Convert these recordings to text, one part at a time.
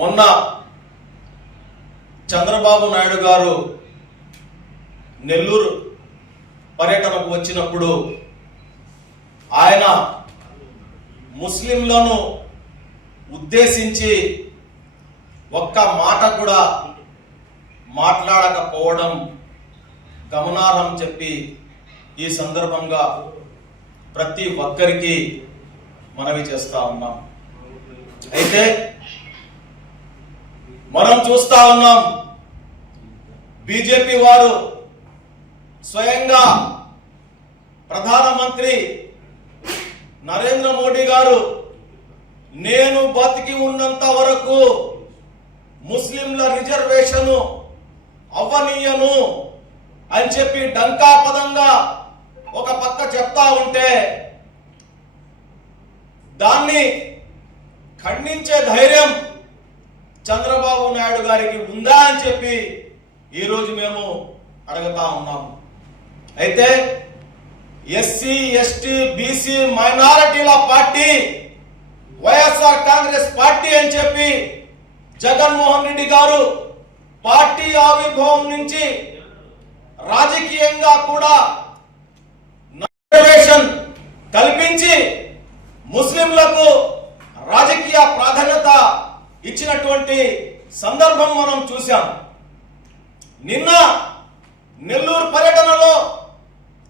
మొన్న చంద్రబాబు నాయుడు గారు నెల్లూరు పర్యటనకు వచ్చినప్పుడు ఆయన ముస్లింలను ఉద్దేశించి ఒక్క మాట కూడా మాట్లాడకపోవడం గమనార్హం చెప్పి ఈ సందర్భంగా ప్రతి ఒక్కరికి మనవి చేస్తా ఉన్నాం. అయితే మనం చూస్తా ఉన్నాం, బీజేపీ వారు స్వయంగా ప్రధానమంత్రి నరేంద్ర మోడీ గారు నేను బతికి ఉన్నంత వరకు ముస్లింల రిజర్వేషన్ అవ్వనీయను అని చెప్పి డంకాపదంగా ఒక పక్క చెప్తా ఉంటే దాన్ని ఖండించే ధైర్యం చంద్రబాబు నాయుడు గారికి ఉందా అని చెప్పి ఈరోజు మేము అడుగుతా ఉన్నాము. అయితే ఎస్సీ ఎస్టీ బీసీ మైనారిటీల పార్టీ వైఎస్ఆర్ కాంగ్రెస్ పార్టీ అని చెప్పి జగన్మోహన్ రెడ్డి గారు పార్టీ ఆవిర్భావం నుంచి రాజకీయంగా కూడా రిజర్వేషన్ కల్పించి ముస్లింలకు రాజకీయ ప్రాధాన్యత ఇచ్చినటువంటి సందర్భం మనం చూశాం. నిన్న నెల్లూరు పర్యటనలో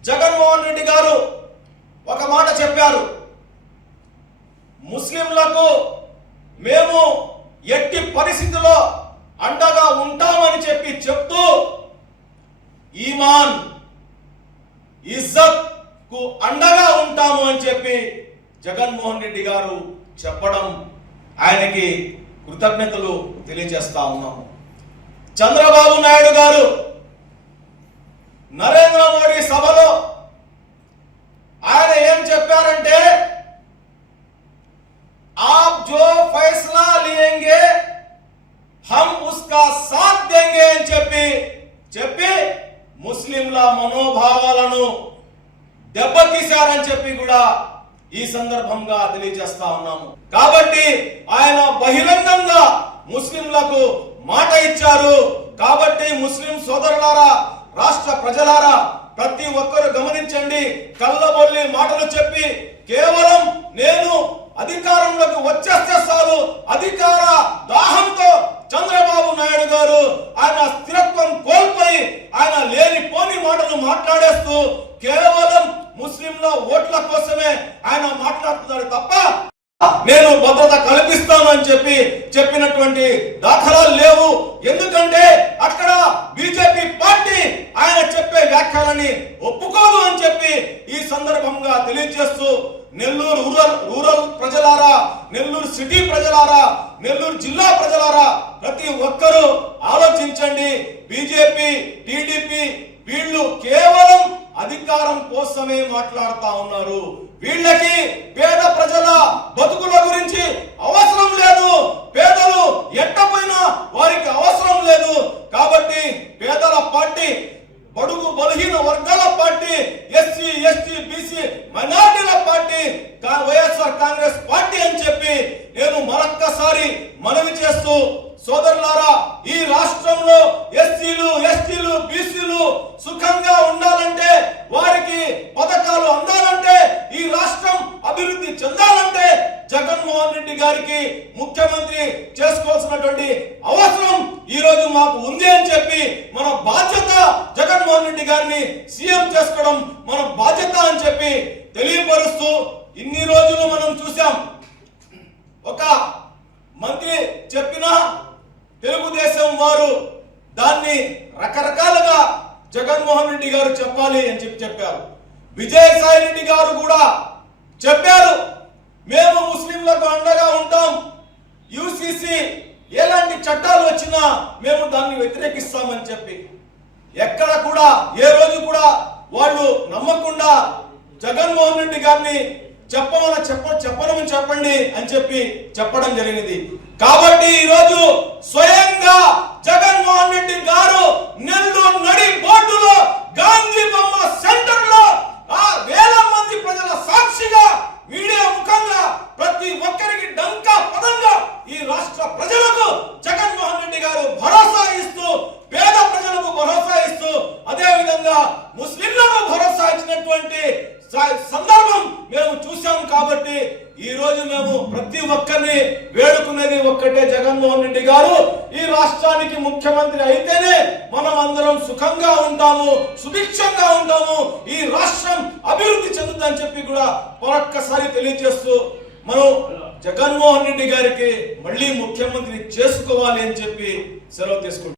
జగన్మోహన్ రెడ్డి గారు ఒక మాట చెప్పారు, ముస్లింలకు మేము ఎట్టి పరిస్థితిలో అండగా ఉంటామని చెప్పి చెప్తూ ఈమాన్ ఇజ్జత్ కు అండగా ఉంటాము అని చెప్పి జగన్మోహన్ రెడ్డి గారు చెప్పడం ఆయనకి కృతజ్ఞతలు తెలియజేస్తా ఉన్నాము. చంద్రబాబు నాయుడు గారు నరేంద్ర మోడీ సభలో ఆయన ఏం చెప్పారంటే आप जो फैसला लेंगे हम उसका साथ देंगे అని చెప్పి ముస్లింల మనోభావాలను దెబ్బతీశారని చెప్పి కూడా ఈ సందర్భంగా తెలియజేస్తా ఉన్నాము. కాబట్టి ఆయన బహిరంగంగా ముస్లింలకు మాట ఇచ్చారు. కాబట్టి ముస్లిం సోదరులారా, రాష్ట్ర ప్రజలారా, ప్రతి ఒక్కరు గమనించండి. కళ్ళబొల్లి మాటలు చెప్పి కేవలం నేను అధికారంలోకి వచ్చేస్తే చాలు అధికార దాహంతో చంద్రబాబు నాయుడు గారు ఆయన స్థిరత్వం కోల్పోయి ఆయన లేనిపోని మాటలు మాట్లాడేస్తూ కేవలం ముస్లింల ఓట్ల కోసమే ఆయన మాట్లాడుతున్నాడు తప్ప నేను భద్రత కల్పిస్తాను అని చెప్పినటువంటి దాఖలాలు లేవు. ఎందుకంటే అక్కడ బీజేపీ పార్టీ ఆయన చెప్పే వ్యాఖ్యలని ఒప్పుకోదు అని చెప్పి ఈ సందర్భంగా తెలియజేస్తూ నెల్లూరు రూరల్ ప్రజలారా, నెల్లూరు సిటీ ప్రజలారా, నెల్లూరు జిల్లా ప్రజలారా, ప్రతి ఒక్కరూ ఆలోచించండి. బీజేపీ టీడీపీ వీళ్ళు కేవలం అధికారం కోసమే మాట్లాడుతా ఉన్నారు. వీళ్ళకి పేద ప్రజల బతుకుల గురించి అవసరం లేదు. పేదలు ఎట్టపోయినా వారికి అవసరం లేదు. కాబట్టి పేదల పార్టీ, బడుగు బలహీన వర్గాల పార్టీ, ఎస్సీ ఎస్టీ బీసీ మైనారిటీల పార్టీ వైఎస్ఆర్ కాంగ్రెస్ పార్టీ అని చెప్పి నేను మరొక్కసారి మనవి చేస్తూ, సోదరులారా, ఈ రాష్ట్రంలో ఎస్సీలు ఎస్టీలు బీసీలు సుఖంగా ఉండాలంటే, వారికి పథకాలు అందాలంటే, ఈ రాష్ట్రం అభివృద్ధి చెందాలంటే జగన్మోహన్ రెడ్డి గారికి ముఖ్యమంత్రి చేసుకోవాల్సినటువంటి అవసరం ఈ రోజు మాకు ఉంది అని చెప్పి మన బాధ్యత, జగన్మోహన్ రెడ్డి గారిని సీఎం చేసుకోవడం మన బాధ్యత అని చెప్పి తెలియపరుస్తూ, ఇన్ని రోజులు మనం చూసాం, ఒక మంత్రి చెప్పినా తెలుగుదేశం వారు దాన్ని రకరకాలుగా జగన్మోహన్ రెడ్డి గారు చెప్పాలి అని చెప్పారు. విజయసాయి రెడ్డి గారు కూడా చెప్పారు, మేము ముస్లింలకు అండగా ఉంటాం, యూసీసీ ఎలాంటి చట్టాలు వచ్చినా మేము దాన్ని వ్యతిరేకిస్తామని చెప్పి ఎక్కడ కూడా ఏ రోజు కూడా వాళ్ళు నమ్మకుండా జగన్మోహన్ రెడ్డి గారిని చెప్పండి అని చెప్పడం జరిగింది. కాబట్టి ఈ రోజు స్వయంగా జగన్మోహన్ రెడ్డి గారు నెల్లూరు నడి బోర్డులో గాంధీ బొమ్మ సెంటర్ లో వేల మంది ప్రజల సాక్షిగా మీడియా ముఖంగా ప్రతి ఒక్కరికి డంకా పదంగా ఈ రాష్ట్ర ప్రజలకు కాబట్టి ఈ రోజు మేము ప్రతి ఒక్కరిని వేడుకునేది ఒక్కటే, జగన్మోహన్ రెడ్డి గారు ఈ రాష్ట్రానికి ముఖ్యమంత్రి అయితేనే మనం అందరం సుఖంగా ఉంటాము, సుభిక్షంగా ఉంటాము, ఈ రాష్ట్రం అభివృద్ధి చెందుతుందని చెప్పి కూడా మరొక్కసారి తెలియజేస్తూ మనం జగన్మోహన్ రెడ్డి గారికి మళ్ళీ ముఖ్యమంత్రి చేసుకోవాలి అని చెప్పి సెలవు తీసుకుంటాం.